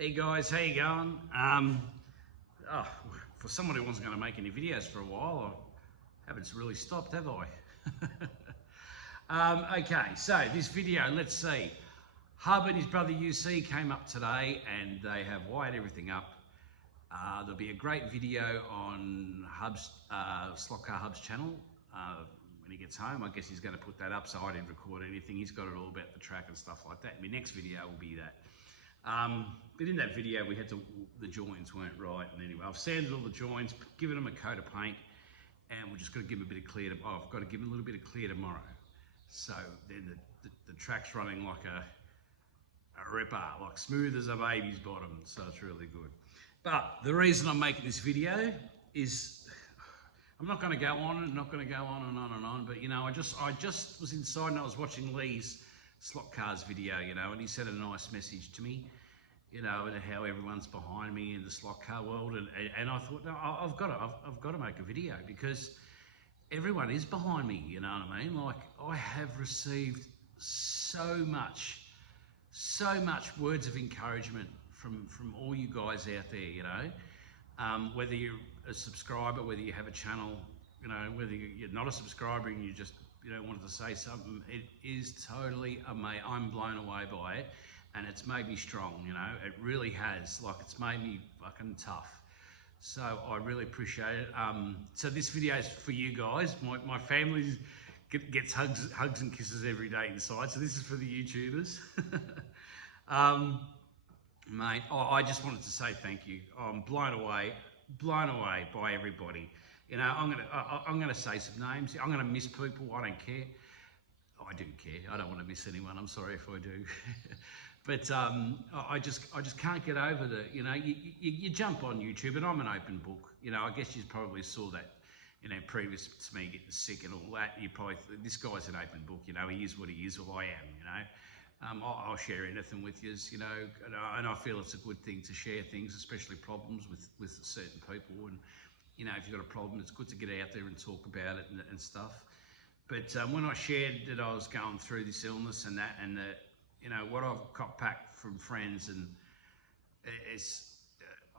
Hey guys, how you going? Oh, for someone who wasn't going to make any videos for a while, I haven't really stopped, have I? Okay, so this video, let's see. Hub and his brother UC came up today and they have wired everything up. There'll be a great video on Hub's, Slot Car Hub's channel when he gets home. I guess he's going to put that up, so I didn't record anything. He's got it all about the track and stuff like that. My next video will be that. But in that video, the joints weren't right. And anyway, I've sanded all the joints, given them a coat of paint, and we're just going to give them a bit of clear. I've got to give them a little bit of clear tomorrow. So then the track's running like a ripper, like smooth as a baby's bottom. So it's really good. But the reason I'm making this video is I'm not going to go on and not going to go on and on and on. But you know, I just was inside and I was watching Lee's Slot Cars video, you know, and he sent a nice message to me, you know, and how everyone's behind me in the slot car world, and I thought, no, I've got to make a video because everyone is behind me, you know what I mean? Like, I have received so much words of encouragement from all you guys out there, you know, whether you're a subscriber, whether you have a channel, you know, whether you're not a subscriber and you just wanted to say something. It is totally amazing. I'm blown away by it, and it's made me strong, you know. It really has. Like, it's made me fucking tough. So I really appreciate it. So this video is for you guys. My family gets hugs and kisses every day inside. So this is for the YouTubers. Mate, I just wanted to say thank you. I'm blown away by everybody. You know, I'm gonna say some names. I'm gonna miss people. I don't care. I do care. I don't want to miss anyone. I'm sorry if I do. But I just can't get over the. You know, you jump on YouTube, and I'm an open book. You know, I guess you probably saw that. You know, previous to me getting sick and all that, you probably this guy's an open book. You know, he is what he is. Well, I am. You know, I'll share anything with you. You know, and I feel it's a good thing to share things, especially problems with certain people. And you know, if you've got a problem, it's good to get out there and talk about it and stuff. But when I shared that I was going through this illness and that, and you know, what I've got back from friends, and it's,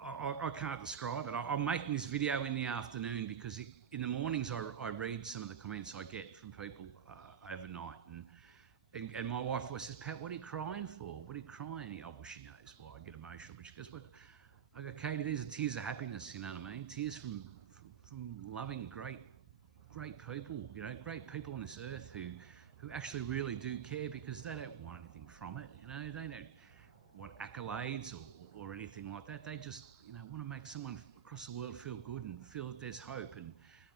I can't describe it. I'm making this video in the afternoon because in the mornings I read some of the comments I get from people overnight, and my wife always says, "Pat, what are you crying for? What are you crying?" Oh, well, she knows why I get emotional, but she goes, "Well, I go, Katie, these are tears of happiness, you know what I mean? Tears from loving great people, you know, great people on this earth who actually really do care because they don't want anything from it, you know, they don't want accolades or anything like that. They just, you know, want to make someone across the world feel good and feel that there's hope and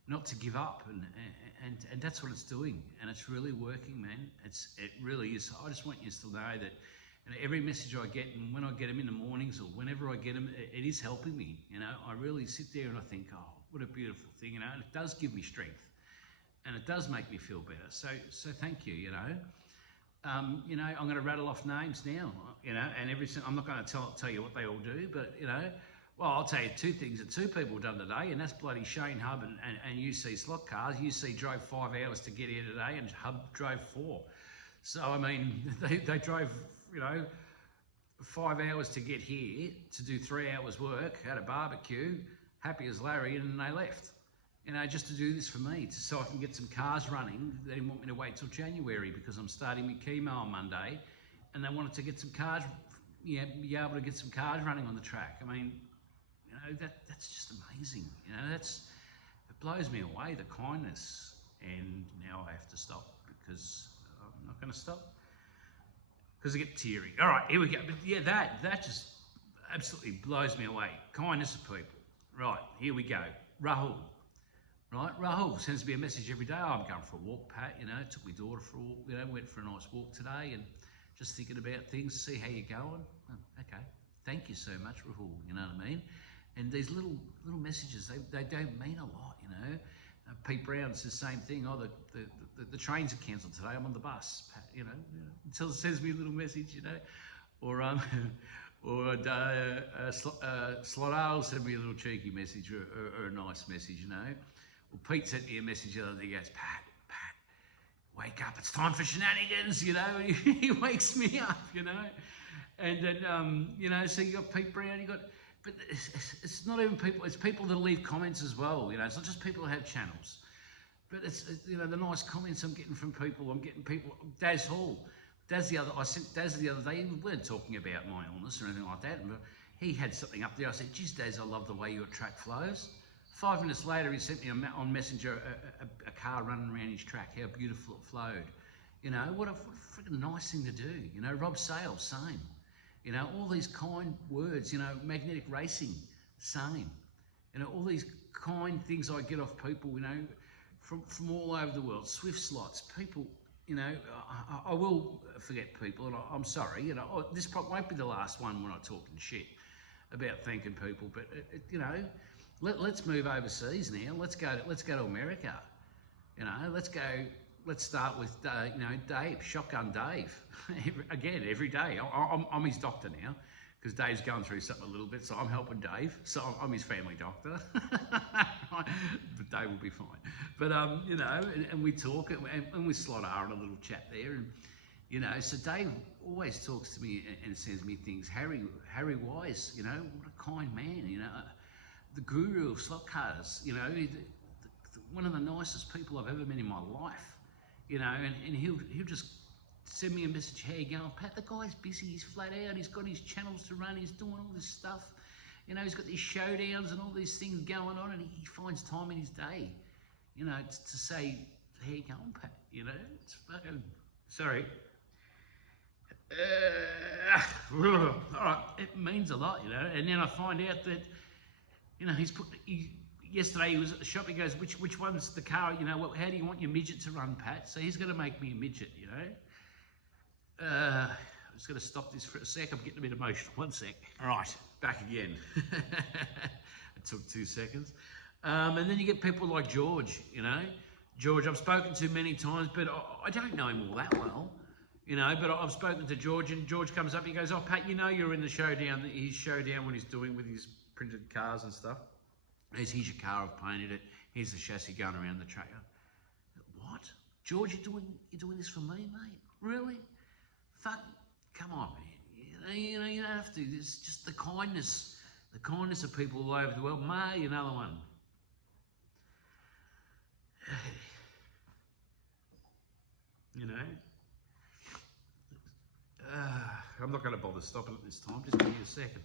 not to give up, and that's what it's doing, and it's really working, man. It really is. I just want you to know that. And every message I get, and when I get them in the mornings or whenever I get them, it is helping me. You know, I really sit there and I think, oh, what a beautiful thing, you know, and it does give me strength, and it does make me feel better. So thank you, you know. You know, I'm going to rattle off names now, you know, and I'm not going to tell you what they all do, but you know, well, I'll tell you two things that two people have done today, and that's bloody Shane Hub and UC Slot Cars. UC drove 5 hours to get here today, and Hub drove 4. So I mean, they drove, you know, 5 hours to get here to do 3 hours work, had a barbecue, happy as Larry, and then they left. You know, just to do this for me, so I can get some cars running. They didn't want me to wait till January because I'm starting my chemo on Monday, and they wanted to get some cars, yeah, be able to get some cars running on the track. I mean, you know, that's just amazing. You know, it blows me away, the kindness. And now I have to stop because I'm not going to stop, because I get teary. All right, here we go. But yeah, that just absolutely blows me away. Kindness of people. Right, here we go. Rahul. Right, Rahul sends me a message every day. Oh, I'm going for a walk, Pat. You know, took my daughter for a walk. You know, went for a nice walk today, and just thinking about things, see how you're going. Okay, thank you so much, Rahul. You know what I mean? And these little messages, they don't mean a lot. You know. Pete Brown says the same thing. Oh, the trains are cancelled today. I'm on the bus. You know, sends me a little message. You know, or Slot sent me a little cheeky message or a nice message. You know, well, Pete sent me a message the other day. He goes, Pat, wake up! It's time for shenanigans. You know, he wakes me up. You know, And then, you know, so you got Pete Brown, you got, but it's not even people, it's people that leave comments as well, you know, it's not just people who have channels. But it's, you know, the nice comments I'm getting from people, Daz Hall. I sent Daz the other day, we weren't talking about my illness or anything like that, but he had something up there. I said, geez, Daz, I love the way your track flows. 5 minutes later, he sent me on Messenger a car running around his track, how beautiful it flowed. You know, what a freaking nice thing to do. You know, Rob Sales, same. You know, all these kind words, you know, Magnetic Racing, same. You know, all these kind things I get off people, you know, from all over the world. Swift Slots, people, you know, I will forget people, and I'm sorry, you know, this probably won't be the last one when I'm talking shit about thanking people, but, you know, let's move overseas now. Let's go to America. You know, let's start with, you know, Dave, Shotgun Dave. Every day. I'm his doctor now, because Dave's going through something a little bit, so I'm helping Dave. So I'm his family doctor. But Dave will be fine. But, you know, and we talk, and we slot R in a little chat there. And, you know, so Dave always talks to me and sends me things. Harry Wise, you know, what a kind man, you know. The guru of slot cars, you know, one of the nicest people I've ever met in my life, you know, and he'll just send me a message, how you going, Pat? The guy's busy, he's flat out, he's got his channels to run, he's doing all this stuff, you know, he's got these showdowns and all these things going on, and he finds time in his day, you know, to say, how you going, Pat? You know, it's fucking, sorry. All right, it means a lot, you know, and then I find out that, you know, yesterday he was at the shop, he goes, which one's the car, you know, how do you want your midget to run, Pat? So he's going to make me a midget, you know. I'm just going to stop this for a sec, I'm getting a bit emotional, 1 sec. All right, back again. It took 2 seconds. And then you get people like George, you know. George, I've spoken to many times, but I don't know him all that well, you know, but I've spoken to George, and George comes up, he goes, oh, Pat, you know you're in the showdown, his showdown, what he's doing with his printed cars and stuff. Here's your car, I've painted it. Here's the chassis going around the track. What? George, you're doing this for me, mate? Really? Fuck, come on, man. You know, you don't have to. It's just the kindness of people all over the world. May, another one. You know? I'm not going to bother stopping it this time. Just give me a second.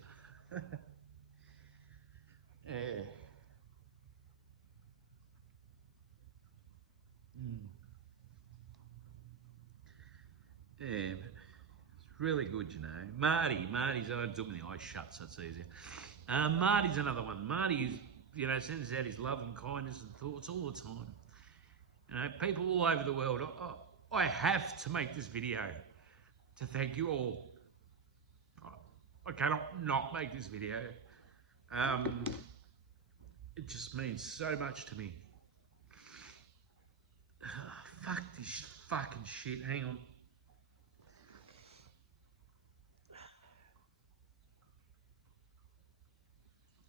Yeah. Yeah, but it's really good, you know. Marty's, I took my eyes shut, so it's easier. Marty's another one. Marty, you know, sends out his love and kindness and thoughts all the time. You know, people all over the world. I have to make this video to thank you all. I cannot not make this video. It just means so much to me. Fuck this fucking shit. Hang on.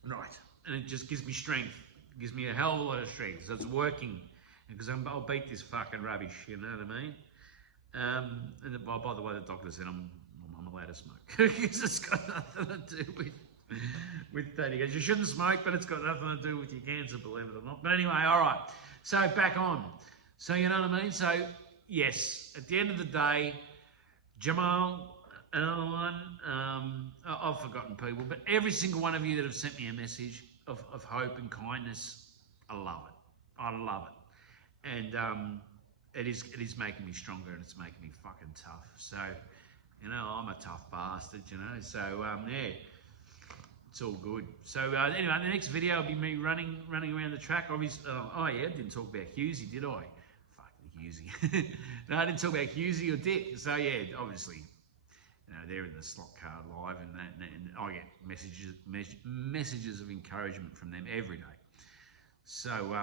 Right, and it just gives me strength. It gives me a hell of a lot of strength. So it's working, because I'll beat this fucking rubbish. You know what I mean? And by the way, the doctor said I'm allowed to smoke because it's got nothing to do with that. He goes, you shouldn't smoke, but it's got nothing to do with your cancer, believe it or not. But anyway, all right. So back on. So you know what I mean? So yes, at the end of the day, Jamal, another one, I've forgotten people, but every single one of you that have sent me a message of hope and kindness, I love it. I love it. And it is making me stronger, and it's making me fucking tough. So, you know, I'm a tough bastard, you know. So, yeah, it's all good. So, anyway, the next video will be me running around the track. Obviously, oh yeah, I didn't talk about Hughesy, did I? Fucking Hughesy. No, I didn't talk about Hughesy or Dick. So, yeah, obviously, you know, they're in the slot card live, and I get messages of encouragement from them every day. So,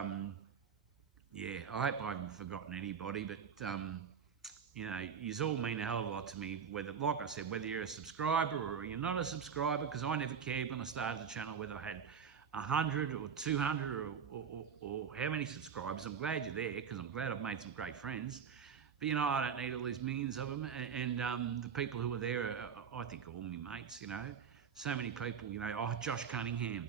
yeah, I hope I haven't forgotten anybody, but, you know, yous all mean a hell of a lot to me, whether, like I said, whether you're a subscriber or you're not a subscriber, because I never cared when I started the channel whether I had 100 or 200 or how many subscribers. I'm glad you're there, because I'm glad I've made some great friends. But, you know, I don't need all these millions of them. And the people who are there, I think, are all my mates, you know. So many people, you know. Oh, Josh Cunningham.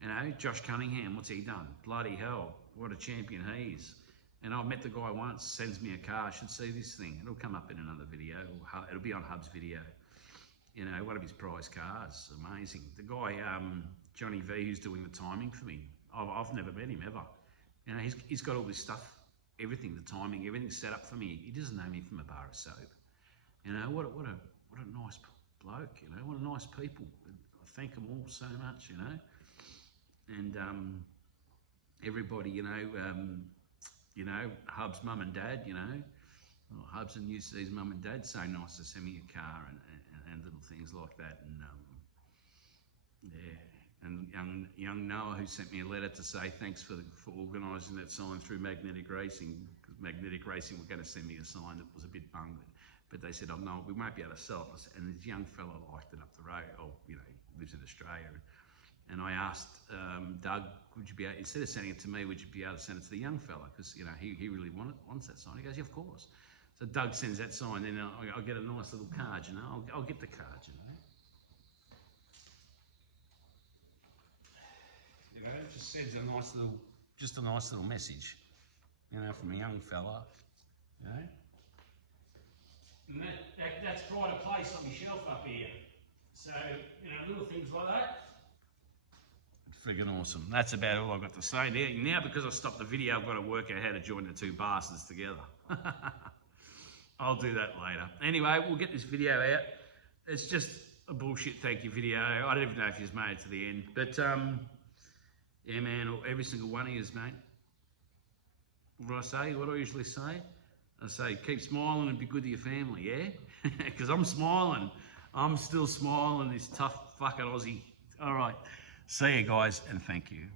You know, Josh Cunningham, what's he done? Bloody hell, what a champion he is. And I met the guy once, sends me a car, I should see this thing. It'll come up in another video. It'll be on Hub's video. You know, one of his prize cars, amazing. The guy, Johnny V, who's doing the timing for me, I've never met him ever. You know, he's got all this stuff, everything, the timing, everything's set up for me. He doesn't know me from a bar of soap. You know, what a nice bloke, you know, what a nice people. I thank them all so much, you know. And everybody, you know, Hub's mum and dad, you know. Well, Hubs and used to his mum and dad, so nice to send me a car and little things like that. And yeah. And young Noah, who sent me a letter to say thanks for organising that sign through Magnetic Racing, because Magnetic Racing were going to send me a sign that was a bit bungled, but they said, oh no, we won't be able to sell it. And this young fella liked it up the road, or, you know, lives in Australia. And I asked Doug, would you be able, instead of sending it to me, would you be able to send it to the young fella? Because, you know, he really wants that sign. He goes, yeah, of course. So Doug sends that sign, then I'll get a nice little card, you know. I'll get the card, you know. You know, it just sends a nice little message, you know, from a young fella, you know. And that's quite a place on my shelf up here. So, you know, little things like that. Friggin' awesome. That's about all I've got to say now. Now, because I stopped the video, I've got to work out how to join the two bastards together. I'll do that later. Anyway, we'll get this video out. It's just a bullshit thank you video. I don't even know if you've made it to the end. But, yeah, man, every single one of yous, mate. What do I say? What do I usually say? I say, keep smiling and be good to your family, yeah? Because I'm smiling. I'm still smiling, this tough fucking Aussie. All right. See you guys, and thank you.